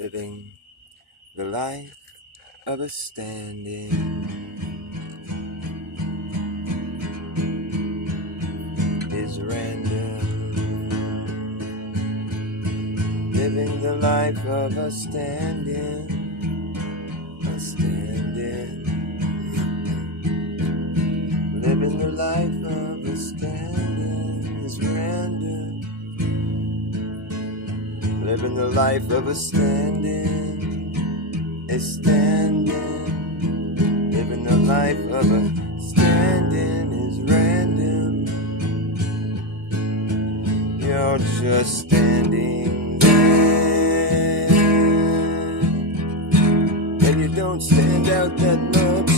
Living the life of a stand-in is random. Living the life of a stand-in, a stand-in. Living the life of a stand-in is random. Living the life of a stand-in is standing. Living the life of a stand-in is random. You're just standing there, and you don't stand out that much.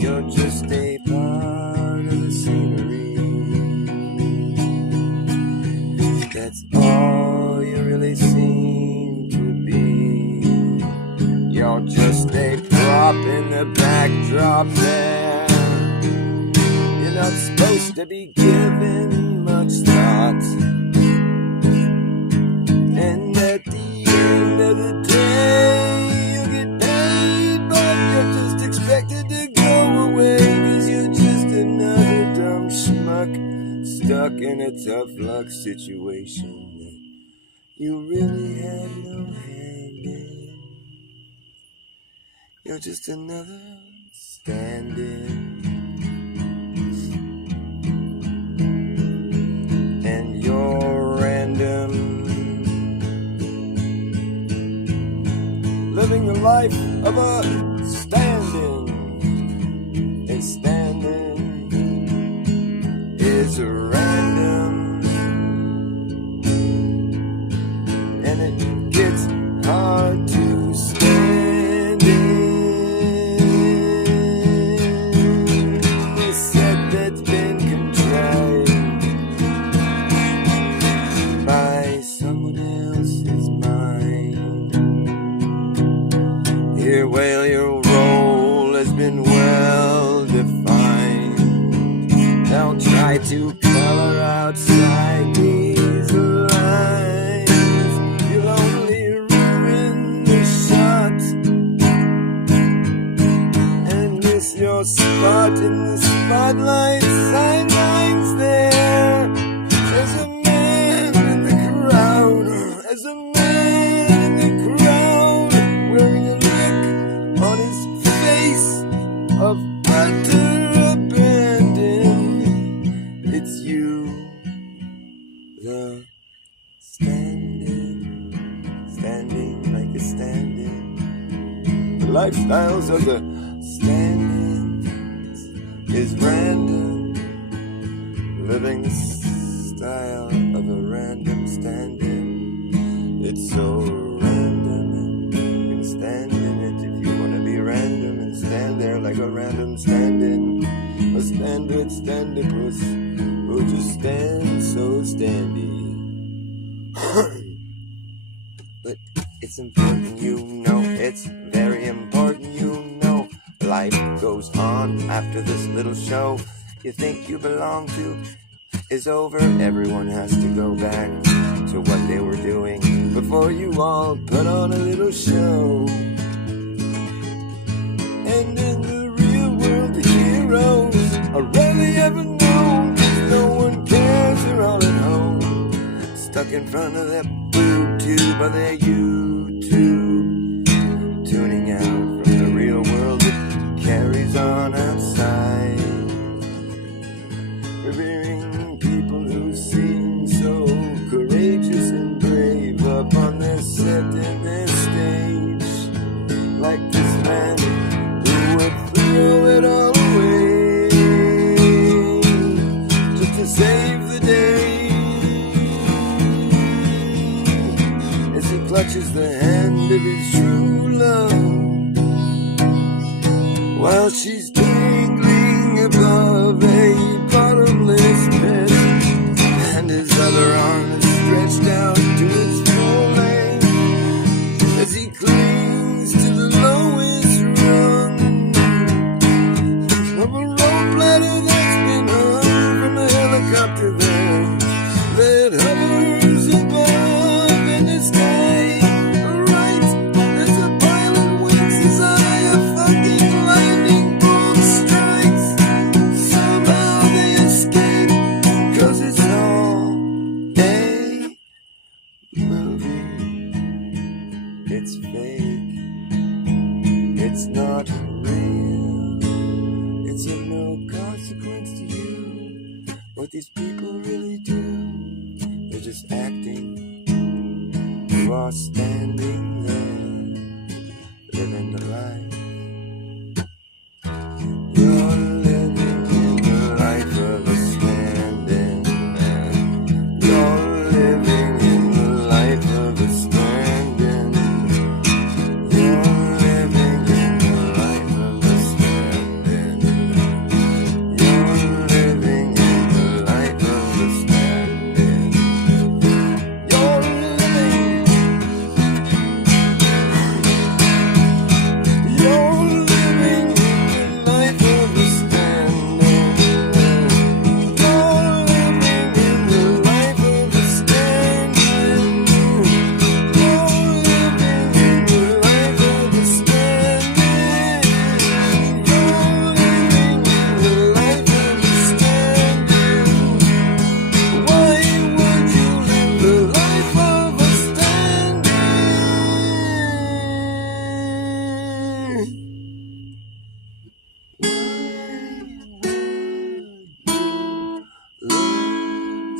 You're just a part of the scenery. That's all you really seem to be. You're just a prop in the backdrop there. You're not supposed to be given much thought. And at the end of the day, you get paid, but you're just expected to go away, 'cause you're just another dumb schmuck stuck in a tough luck situation that you really had no hand in. You're just another stand-in, and you're random. Living the life of a stand-in, and stand-in is random, and it gets hard to stand in. A set that's been contrived by someone else's mind. Here, well, your role has been well defined. Don't try to color outside these lines. You'll only ruin the shot and miss your spot in the spotlight. Sidelines there. There's a man in the crowd. There's a man in the crowd wearing a look on his face of utter abandon. It's you, the standing like a stand-in. The lifestyles of the stand-ins is random. Living the style of a random stand-in. It's so random, and you can stand in it if you want to be random and stand there like a random stand-in. A standard stand-a-puss who just stands so standy. But it's important, you know, it's very important, you know. Life goes on after this little show you think you belong to is over. Everyone has to go back to what they were doing before you all put on a little show. And in the real world, the heroes are rarely ever known. No one cares, they're all at home, stuck in front of that boob tube on their YouTube it all away just to save the day. As he clutches the hand of his true love, while she's dangling above a bottomless pit, and his other arm is stretched out to its full length, as he clings to the lowest rung of a rope ladder that's been hung from a helicopter there that hovers above in the sky. Right as the pilot winks his eye, a fucking lightning bolt strikes. Somehow they escape, 'cause it's all a movie. It's fake, it's not real. It's of no consequence to you what these people really do. They're just acting. You are standing there, living the life. You're living in the life of a standing man. You're living in the life of a standing. You're living in the life of a standing. You're living in the life of a standing. You're living. You're living in the life of a standing. You're living in the life of a standing. You're living in the life of a standing. You're living in the life of a standing. Why would you live the life of a standing? Why would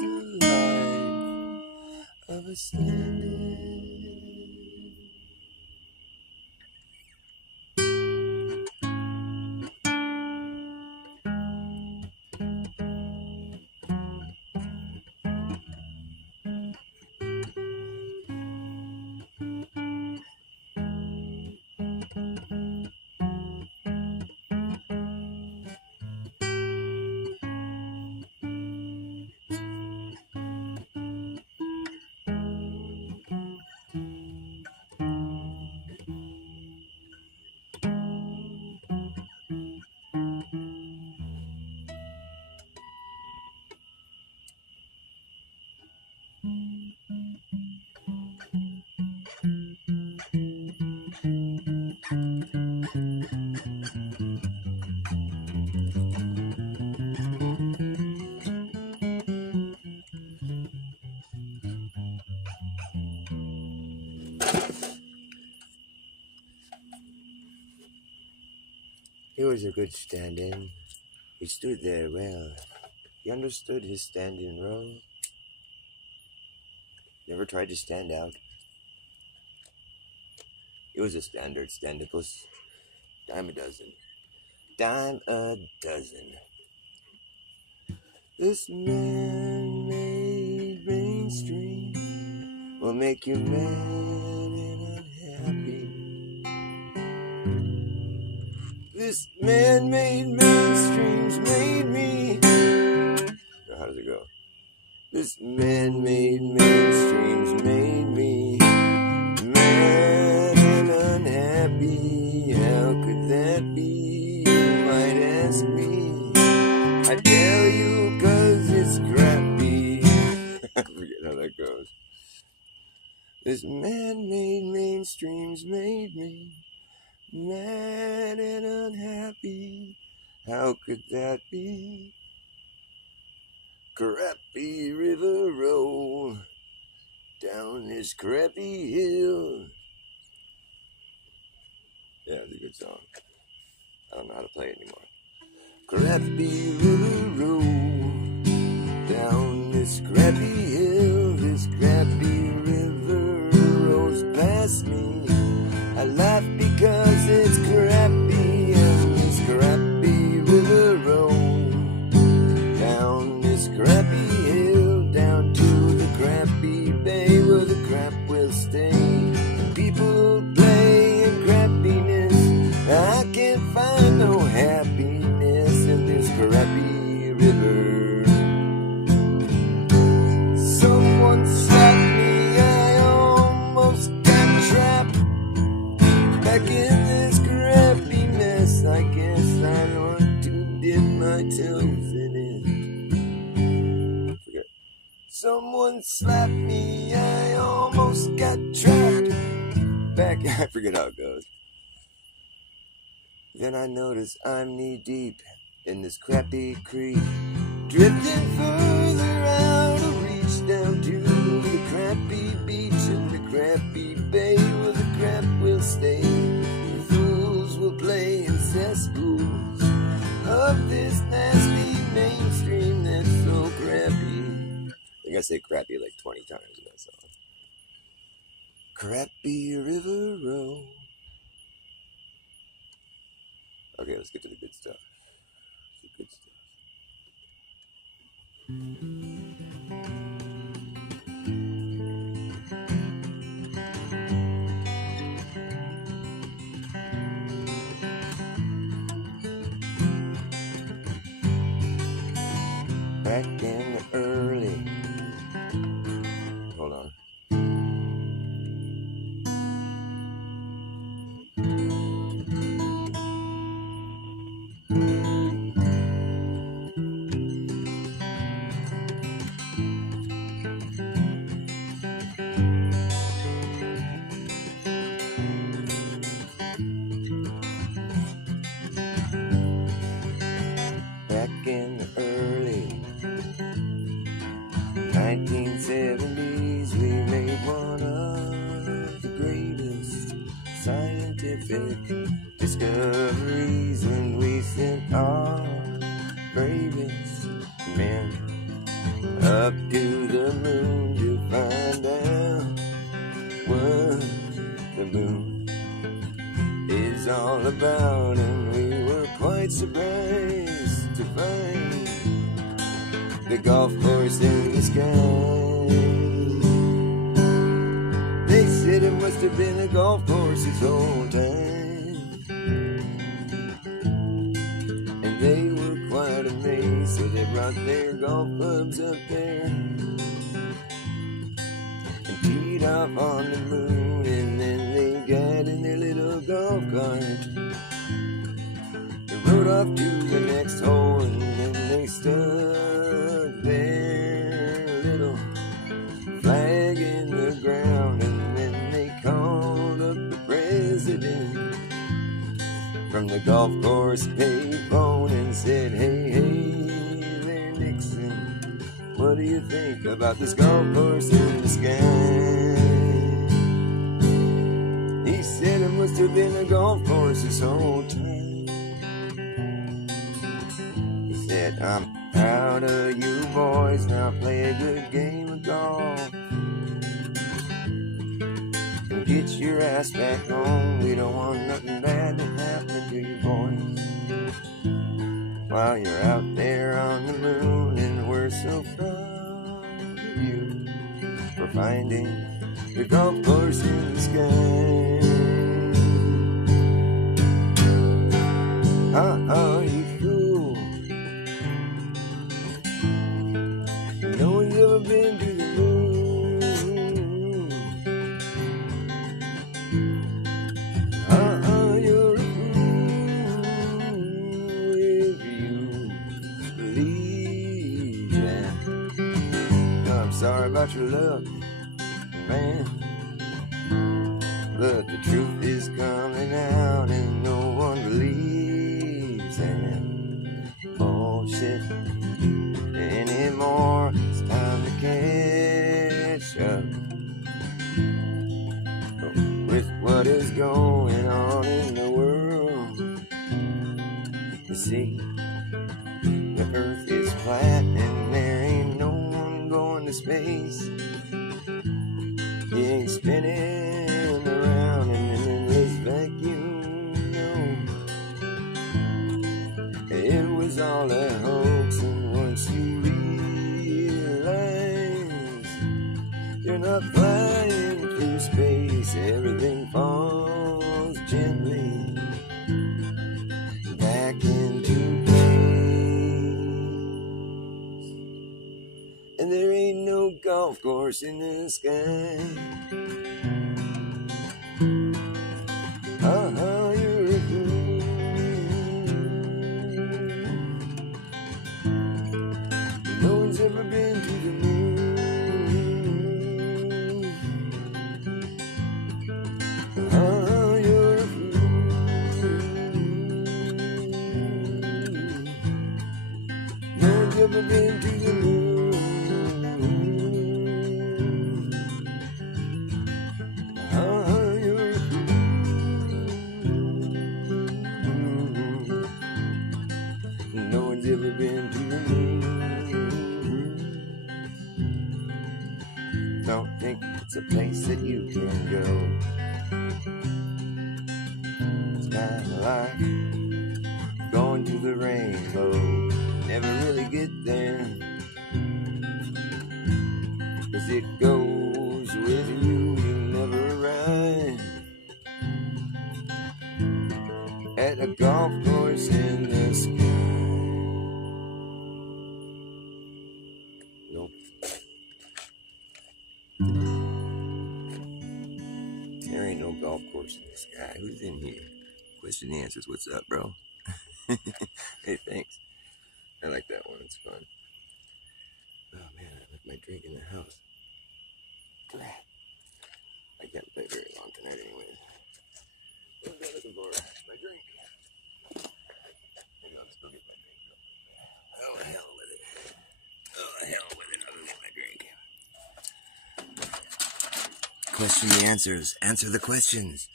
you live the life of a standing? He was a good stand-in. He stood there well. He understood his stand-in role. Never tried to stand out. He was a standard stand-upus. Dime a dozen. Dime a dozen. This man-made mainstream will make you mad and unhappy. This man-made mainstream's made me. How does it go? This man-made mainstream's made me mad and unhappy. How could that be? You might ask me. I tell you, 'cause it's crappy. I forget how that goes. This man-made mainstream's made me mad and unhappy. How could that be? Crappy river roll down this crappy hill. Yeah, it's a good song. I don't know how to play it anymore. Crappy river roll down this crappy hill. This crappy river rolls past me. I laugh because it's crappy, and this crappy back in this crappy mess. I guess I want to dip my toes in it. Forget. Someone slapped me, I almost got trapped. Back, I forget how it goes. Then I notice I'm knee deep in this crappy creek, drifting further out of reach down to the crappy beach and the crappy bay where the crap will stay. The fools will play in cesspools of this nasty mainstream that's so crappy. I think I say crappy like 20 times in that song. Crappy River Road. Okay, let's get to the good stuff. The good stuff. Back in the early, hold on. Back in the early 1970s, we made one of the greatest scientific discoveries when we sent our bravest men up to the moon to find out what the moon is all about, and we were quite surprised to find the golf course in the sky. They said it must have been a golf course this whole time, and they were quite amazed, so they brought their golf clubs up there and teed off on the moon, and then they got in their little golf cart. They rode off to the next hole, and then they stuck their little flag in the ground, and then they called up the president from the golf course payphone and said, hey, hey there, Nixon, what do you think about this golf course in the sky? He said it must have been a golf course this whole time. He said, I'm proud of you boys, now play a good game of golf and get your ass back home. We don't want nothing bad to happen to you boys while you're out there on the moon, and we're so proud of you for finding the golf course in the sky. Uh-oh, you fool. Knowing you ever been to the moon. Uh-oh, you're a fool if you believe that. No, I'm sorry about your luck, man, but the truth is coming out and no one believes that bullshit anymore. It's time to catch up with what is going on in the world. You see, the earth is flat and there ain't no one going to space. He ain't spinning around in an endless vacuum, no. It was all a hoax, and once you realize you're not flying through space, everything falls gently back into place. And there ain't no golf course in the sky. ever been to the moon? You're a fool. No one's ever been to the moon. Don't think it's a place that you can go. It's kinda like going to the rainbow. Never really get there, 'cause it goes with you. You never arrive at a golf course in the sky. Nope. There ain't no golf course in the sky. Who's in here? Question and answers. What's up, bro? Hey, thanks. I like that one. It's fun. Oh man, I left my drink in the house. Drat. I can't play very long tonight, anyways. What was I looking for? My drink. Maybe I'll just go get my drink. Oh hell with it. Oh hell with it. I'll go get my drink. Question the answers. Answer the questions.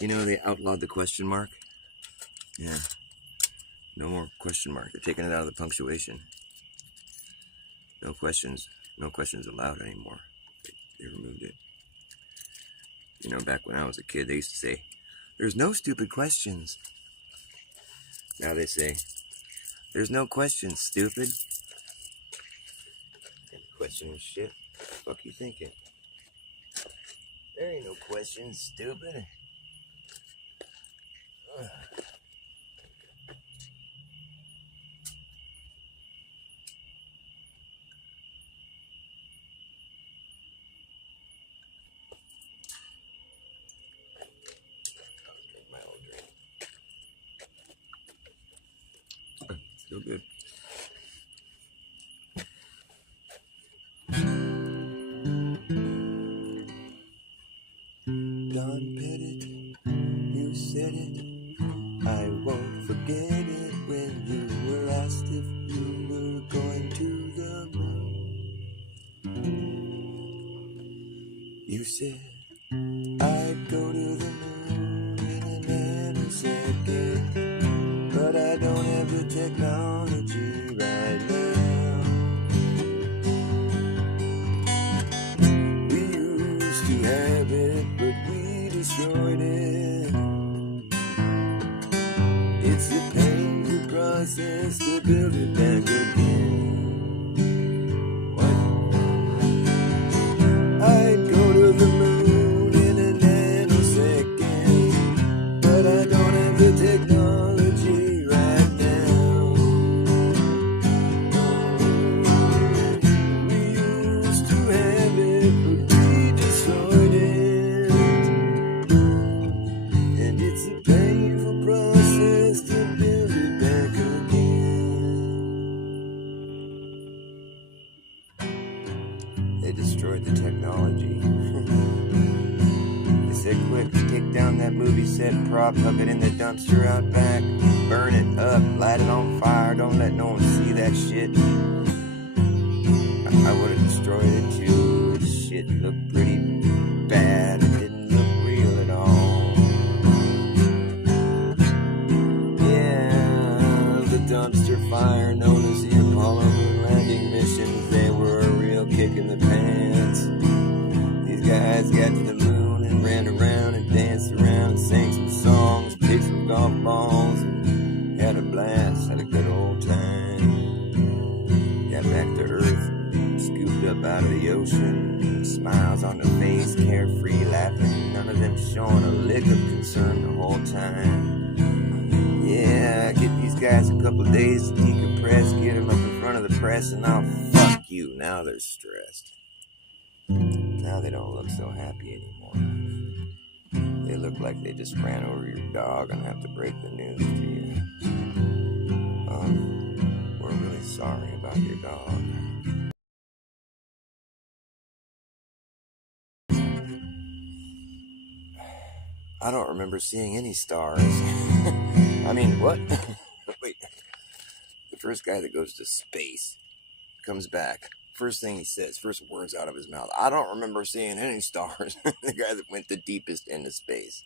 You know they outlawed the question mark? Yeah. No more question mark. They're taking it out of the punctuation. No questions allowed anymore. They removed it. You know, back when I was a kid, they used to say, "There's no stupid questions." Now they say, "There's no questions, stupid." Questioning shit. What the fuck you thinking? There ain't no questions, stupid. Ugh. Still good. Don Pettit, you said it. I won't forget it when you were asked if you were going to the moon. You said, I'd go to the moon in a nanosecond, but I don't have the technology right now. We used to have it, but we destroyed it. It's a painful process to build it back again. What? I'd go to the moon in a nanosecond, but I don't have the technology right now. We used to have it, but we destroyed it. And it's a painful process to build it back again. They destroyed the technology. They said, quick, take down that movie set prop, huck it in the dumpster out back, burn it up, light it on fire, don't let no one see that shit. I would have destroyed it too. This shit looked pretty bad. It didn't look real at all. Yeah, the dumpster fire known as the Apollo moon landing missions, they were a real kick in the pants. These guys got to the moon and ran around and danced around and sang some songs, picked some golf balls, and had a blast, had a good old time. Got back to Earth, scooped up out of the ocean, smiles on their face, carefree, laughing, none of them showing a lick of concern the whole time. Yeah, get these guys a couple days to decompress, get them up in front of the press, and I'll fuck you. Now they're stressed. Now they don't look so happy anymore. They look like they just ran over your dog and have to break the news to you. We're really sorry about your dog. I don't remember seeing any stars. I mean, what? Wait. first guy that goes to space, comes back. First thing he says, first words out of his mouth, I don't remember seeing any stars. The guy that went the deepest into space.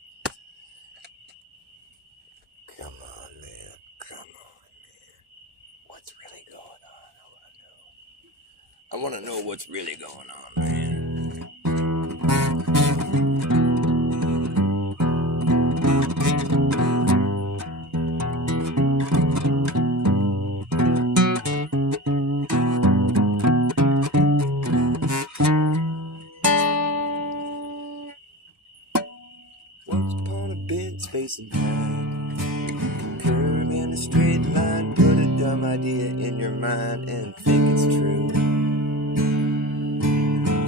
Come on, man. Come on, man. What's really going on? I want to know what's really going on, man. Once upon a bit, space and time, curve in a straight line, put a dumb idea in your mind and think it's true.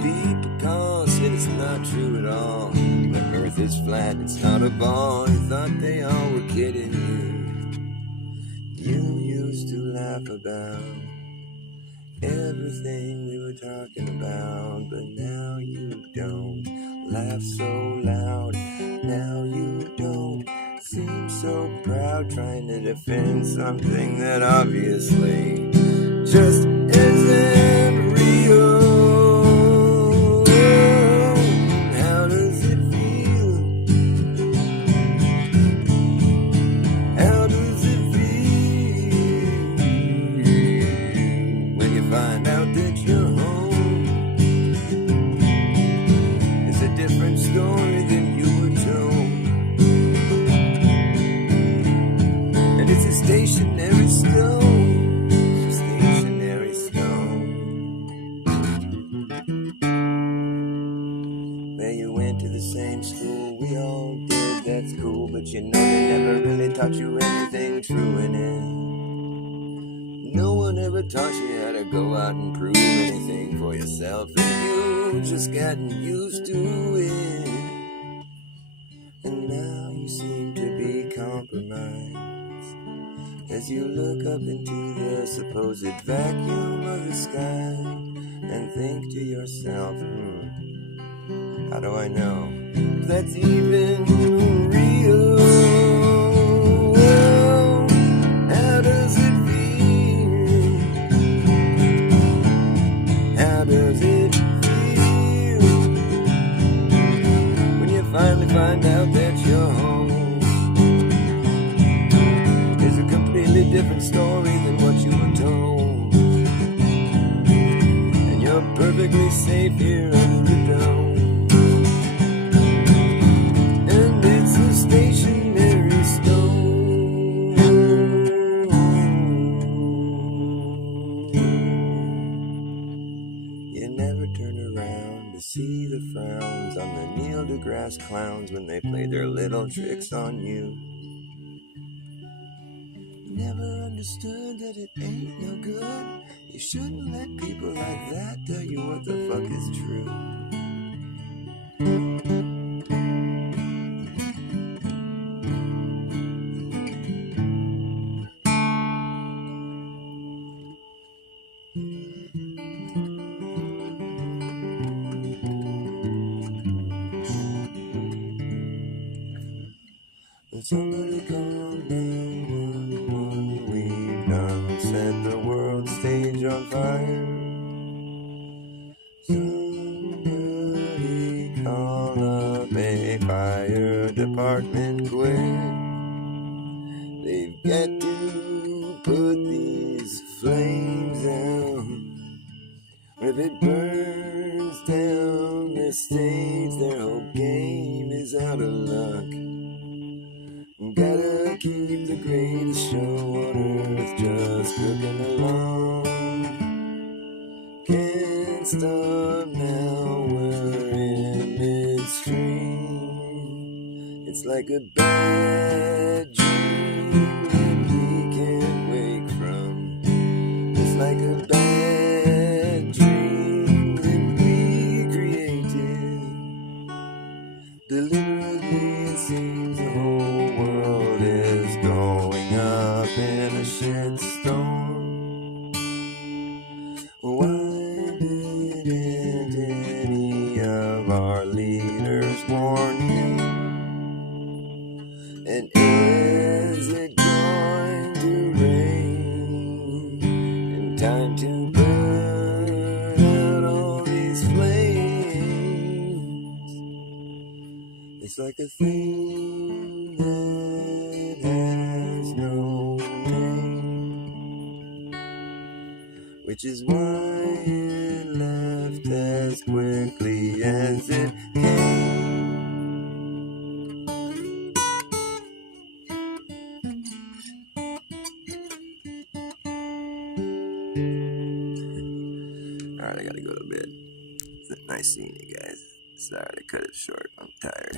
People said it's not true at all. The earth is flat, it's not a ball. You thought they all were kidding you. You used to laugh about everything we were talking about, but now you don't laugh so loud. Now you don't seem so proud, trying to defend something that obviously just isn't real. How does it feel? How does it feel when you find out that you're home? It's a different story than you were told. And it's a stationary stone. It's a stationary stone. Well, you went to the same school we all did, that's cool, but you know they never really taught you anything true in it. No one ever taught you how to go out and prove anything for yourself, and you just gotten used to it. And now you seem to be compromised as you look up into the supposed vacuum of the sky and think to yourself, how do I know if that's even real? How does it feel? How does it feel when you finally find out that you're home? It's a completely different story than what you were told, and you're perfectly safe here under the dome. And it's a stationary stone. You never turn around to see the frowns on the Neil deGrasse clowns when they play their little tricks on you. Never understood that it ain't no good. You shouldn't let people like that tell you what the fuck is true. Somebody call 911. We've done set the world stage on fire. Somebody call up a fire department quick. They've got to put these flames out. If it burns down the stage, their whole game is out of luck. Gotta keep the greatest show on earth just cooking along. Can't stop now, we're in midstream. It's like a bad dream that we can't wake from. It's like a bad dream that we created. Deliberately it seems the whole world is going up in a shitstorm. Why didn't any of our leaders warn you? And is it going to rain? It's like a thing that has no name, which is why it left as quickly as it came. Alright, I gotta go to bed. It's nice seeing you guys. Sorry to cut it short. I'm tired.